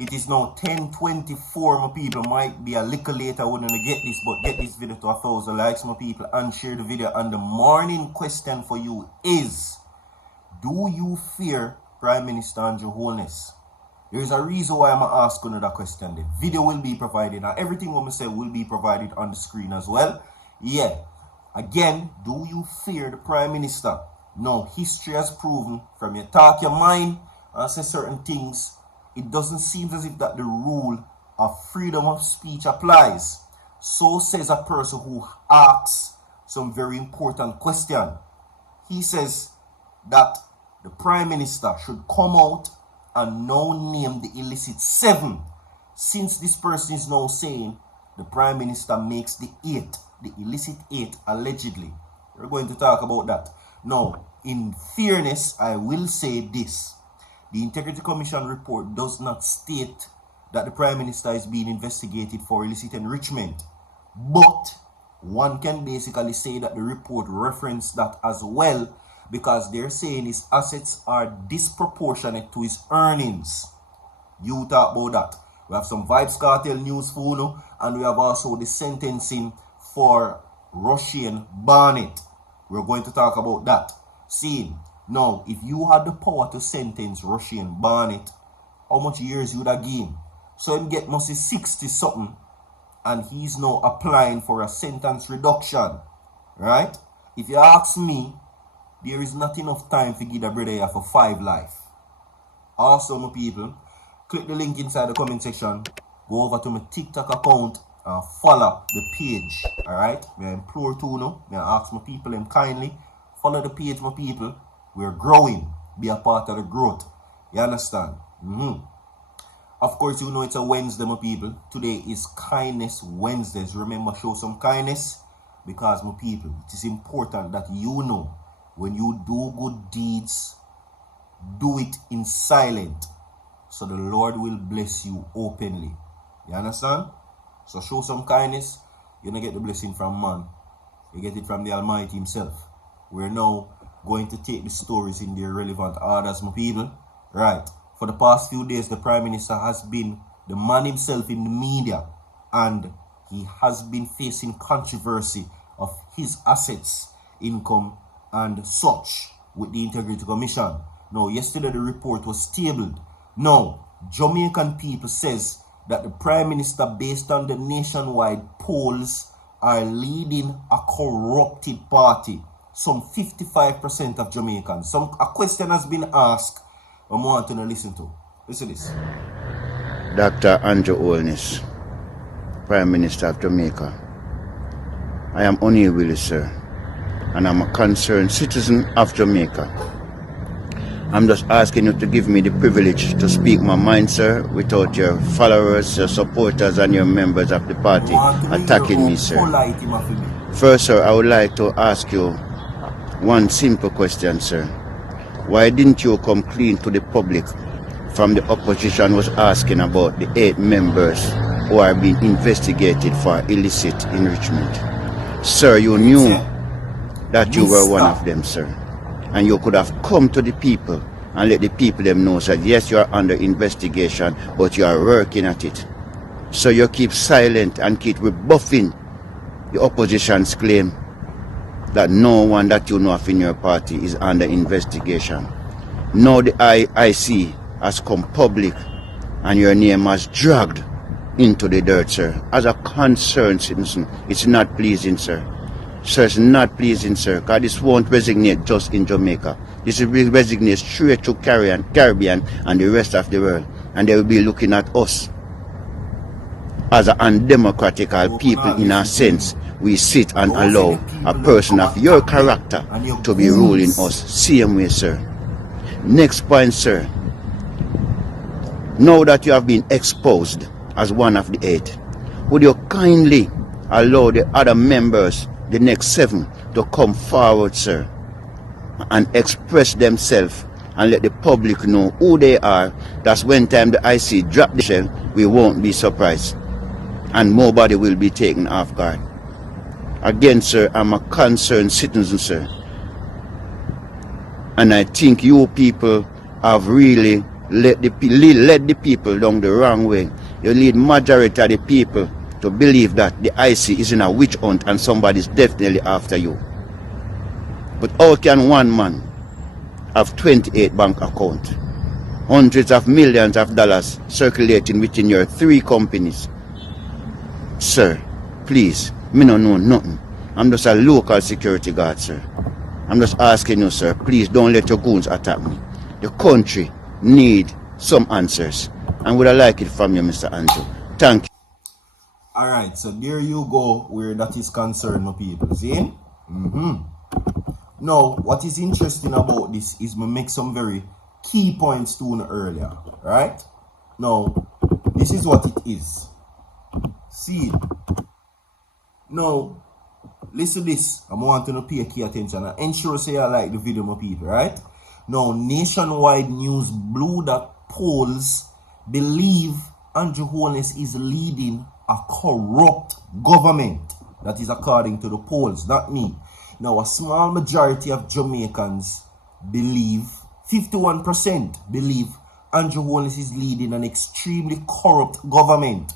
It is now 10:24, my people. Might be a little later when I get this, but get this video to 1,000 likes, my people, and share the video. And the morning question for you is, do you fear Prime Minister Andrew Holness? There is a reason why I'm asking another question. The video will be provided, and everything what I say will be provided on the screen as well. Yeah. Again, do you fear the Prime Minister? No, history has proven from your talk your mind and say certain things, it doesn't seem as if that the rule of freedom of speech applies. So says a person who asks some very important question. He says that the Prime Minister should come out and now name the illicit 7. Since this person is now saying the Prime Minister makes the 8, the illicit 8 allegedly. We're going to talk about that. Now, in fairness, I will say this. The Integrity Commission report does not state that the Prime Minister is being investigated for illicit enrichment. But one can basically say that the report referenced that as well, because they're saying his assets are disproportionate to his earnings. You talk about that. We have some Vybz Kartel news for you, and we have also the sentencing for Pris0n. We're going to talk about that. See, now, if you had the power to sentence Pris0n, how much years you would have gained? So him get must be 60 something, and he's now applying for a sentence reduction. Right? If you ask me, there is not enough time to give the brother here for 5 life. Also, my people, click the link inside the comment section, go over to my TikTok account and follow the page. Alright? I implore to you, I ask my people them kindly, follow the page, my people. We're growing. Be a part of the growth. You understand? Of course, you know it's a Wednesday, my people. Today is Kindness Wednesdays. Remember, show some kindness, because, my people, it is important that you know when you do good deeds, do it in silent, so the Lord will bless you openly. You understand? So show some kindness. You're going to get the blessing from man. You get it from the Almighty himself. We're now going to take the stories in their relevant orders, my people. Right. For the past few days, the Prime Minister has been the man himself in the media, and he has been facing controversy of his assets, income, and such with the Integrity Commission. Now, yesterday the report was tabled. Now, Jamaican people says that the Prime Minister, based on the nationwide polls, are leading a corrupted party. Some 55% of Jamaicans. A question has been asked, I want to listen to. Listen to this. Dr. Andrew Holness, Prime Minister of Jamaica. I am O'Neill Willis, sir, and I'm a concerned citizen of Jamaica. I'm just asking you to give me the privilege to speak my mind, sir, without your followers, your supporters, and your members of the party attacking me, sir. First, sir, I would like to ask you one simple question, sir. Why didn't you come clean to the public from the opposition was asking about the 8 members who are being investigated for illicit enrichment? Sir, you knew that you were one of them, sir. And you could have come to the people and let the people them know that yes, you are under investigation, but you are working at it. So you keep silent and keep rebuffing the opposition's claim that no one that you know of in your party is under investigation. Now the IIC has come public and your name has dragged into the dirt, sir. As a concerned citizen, it's not pleasing, sir. Sir, it's not pleasing, sir, because this won't resonate just in Jamaica. This will resonate straight to Caribbean and the rest of the world. And they will be looking at us as an undemocratical people in a sense. We sit and allow a person of your character to be ruling us. Same way, sir. Next point, sir. Now that you have been exposed as one of the 8, would you kindly allow the other members, the next 7, to come forward, sir, and express themselves and let the public know who they are? That's when time the IC drop the shell, we won't be surprised. And nobody will be taken off guard. Again, sir, I'm a concerned citizen, sir. And I think you people have really led the people down the wrong way. You lead majority of the people to believe that the IC is in a witch hunt and somebody's definitely after you. But how can one man have 28 bank accounts, hundreds of millions of dollars circulating within your 3 companies? Sir, please, me no know nothing. I'm just a local security guard, sir. I'm just asking you, sir, please don't let your goons attack me. The country need some answers. And would I like it from you, Mr. Andrew? Thank you. Alright, so there you go where that is concerned, my people. See? Now, what is interesting about this is me make some very key points to earlier. Right? Now, this is what it is. See? Now, listen to this. I want to pay key attention and ensure say I like the video, my people, right? Now, nationwide news blew that polls believe Andrew Holness is leading a corrupt government. That is according to the polls, not me. Now, a small majority of Jamaicans believe, 51% believe Andrew Holness is leading an extremely corrupt government.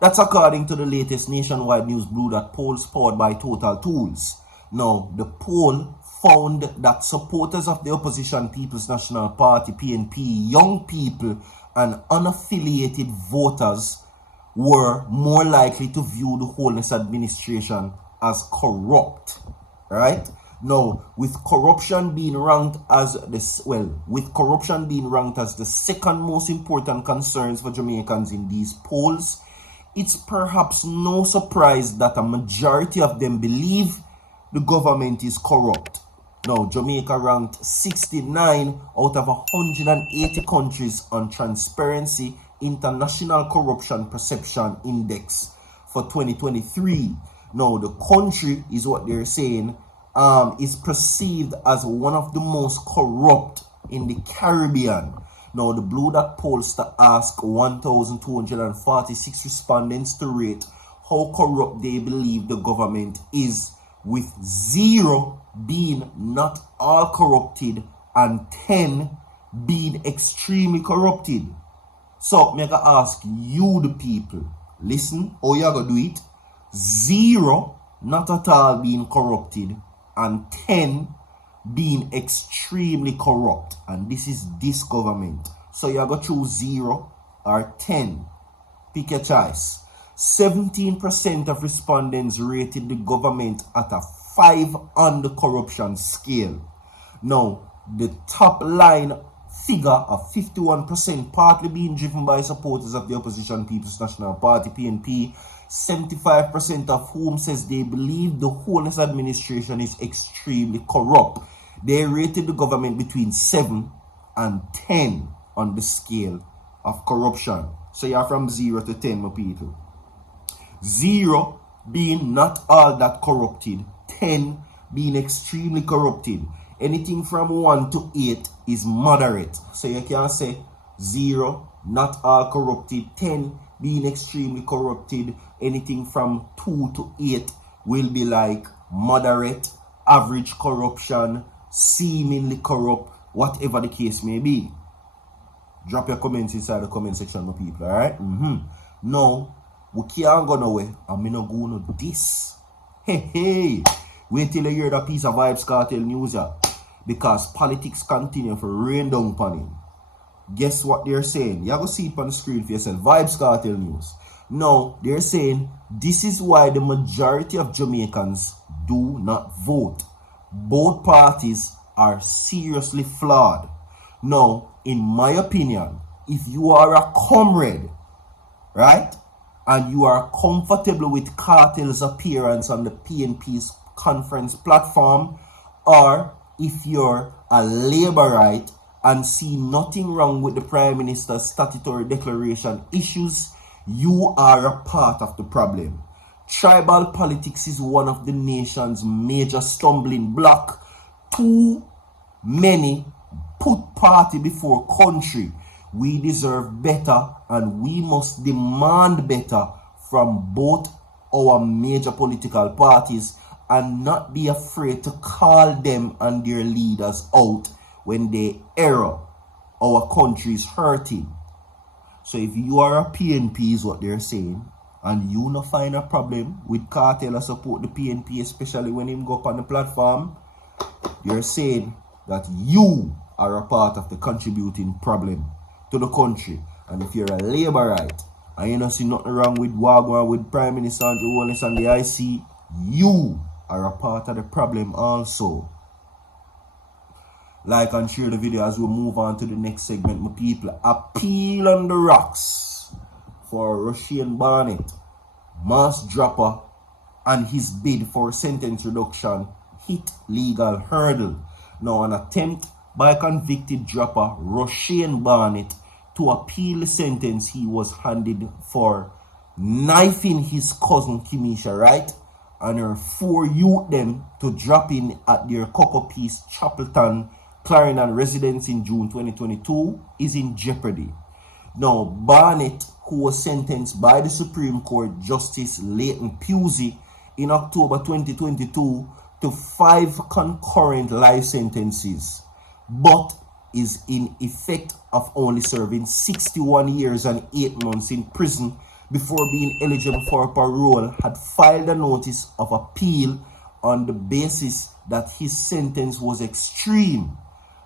That's according to the latest nationwide news blew that polls powered by Total Tools. Now, the poll found that supporters of the opposition People's National Party, PNP, young people and unaffiliated voters were more likely to view the Holness administration as corrupt. Right? Now, with corruption being ranked as the second most important concerns for Jamaicans in these polls, it's perhaps no surprise that a majority of them believe the government is corrupt. Now, Jamaica ranked 69 out of 180 countries on Transparency International Corruption Perception Index for 2023. Now, the country is what they're saying is perceived as one of the most corrupt in the Caribbean. Now, the Blue Dot polls to ask 1,246 respondents to rate how corrupt they believe the government is, with 0 being not all corrupted and 10 being extremely corrupted. So, me gonna ask you, the people, listen, how you gonna do it? 0 not at all being corrupted and 10 being extremely corrupt, and this is this government. So you go choose 0 or 10. Pick your choice. 17% of respondents rated the government at a 5 on the corruption scale. Now, the top line figure of 51% partly being driven by supporters of the opposition People's National Party, PNP, 75% of whom says they believe the Holness administration is extremely corrupt. They rated the government between 7 and 10 on the scale of corruption. So you're from 0 to 10, my people. 0 being not all that corrupted, 10 being extremely corrupted. Anything from 1 to 8 is moderate. So you can say 0 not all corrupted, 10 being extremely corrupted. Anything from 2 to 8 will be like moderate, average corruption, seemingly corrupt, whatever the case may be. Drop your comments inside the comment section, my people, alright? Now, we can't go nowhere, and me not go no this. Hey, wait till you hear that piece of Vybz Kartel news, because politics continue for rain down upon him. Guess what they're saying? You have to see it on the screen for yourself. Vybz Kartel news. Now, they're saying this is why the majority of Jamaicans do not vote. Both parties are seriously flawed. Now, in my opinion, if you are a comrade, right, and you are comfortable with Kartel's appearance on the PNP's conference platform, or if you're a Labourite and see nothing wrong with the Prime Minister's statutory declaration issues, you are a part of the problem. Tribal politics is one of the nation's major stumbling block. Too many put party before country. We deserve better, and we must demand better from both our major political parties, and not be afraid to call them and their leaders out when they err. our country is hurting. So if you are a PNP is what they're saying, and you not find a problem with Kartel or support the PNP, especially when him go up on the platform, you're saying that you are a part of the contributing problem to the country. And if you're a Labourite and you don't see nothing wrong with Wagwan, with Prime Minister Holness and the IC, you are a part of the problem also. Like and share the video as we move on to the next segment, my people. Appeal on the rocks for Russian Barnett, mass dropper, and his bid for sentence reduction hit legal hurdle. Now, an attempt by convicted dropper Russian Barnett to appeal the sentence he was handed for knifing his cousin Kimisha Wright and her 4 youth them to drop in at their Cocoa Peace Chapelton Clarendon residence in June 2022 is in jeopardy. Now, Barnett, who was sentenced by the Supreme Court Justice Leighton Pusey in October 2022 to 5 concurrent life sentences, but is in effect of only serving 61 years and 8 months in prison before being eligible for parole, had filed a notice of appeal on the basis that his sentence was extreme.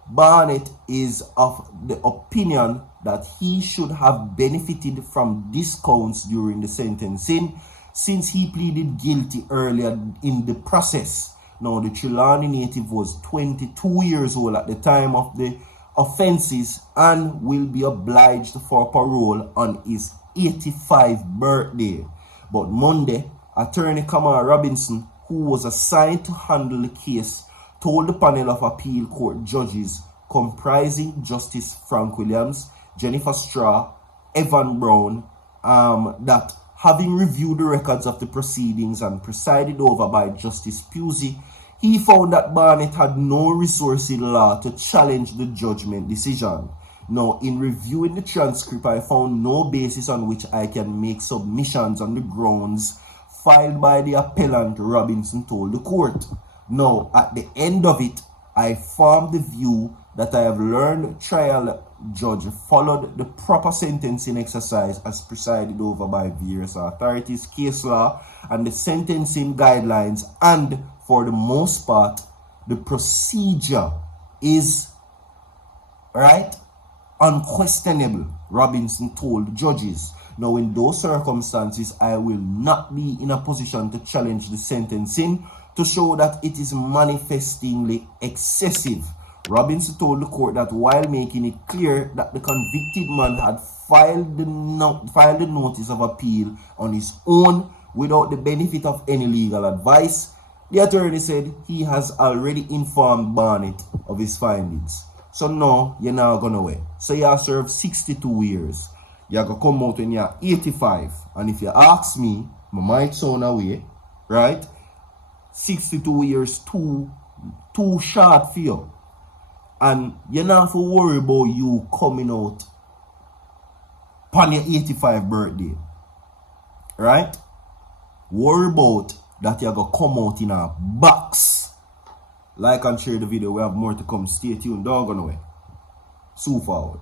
Barnett is of the opinion that he should have benefited from discounts during the sentencing since he pleaded guilty earlier in the process. Now, the Trelawny native was 22 years old at the time of the offenses and will be obliged for parole on his 85th birthday. But Monday, attorney Kamar Robinson, who was assigned to handle the case, told the panel of appeal court judges comprising Justice Frank Williams, Jennifer Straw, Evan Brown, that having reviewed the records of the proceedings and presided over by Justice Pusey, he found that Barnett had no resource in law to challenge the judgment decision. Now, in reviewing the transcript, I found no basis on which I can make submissions on the grounds filed by the appellant, Robinson told the court. Now, at the end of it, I formed the view that I have learned trial judge followed the proper sentencing exercise as presided over by various authorities, case law, and the sentencing guidelines, and for the most part, the procedure is right, unquestionable, Robinson told judges. Now, in those circumstances, I will not be in a position to challenge the sentencing to show that it is manifestingly excessive. Robinson told the court that while making it clear that the convicted man had filed the notice of appeal on his own without the benefit of any legal advice, the attorney said he has already informed Barnett of his findings. So no, you're not going away. So you have served 62 years. You're going to come out when you're 85. And if you ask me, I might sound away, right? 62 years too short for you. And you don't have to worry about you coming out on your 85th birthday. Right? Worry about that you're going to come out in a box. Like and share the video. We have more to come. Stay tuned. Don't go away. So forward.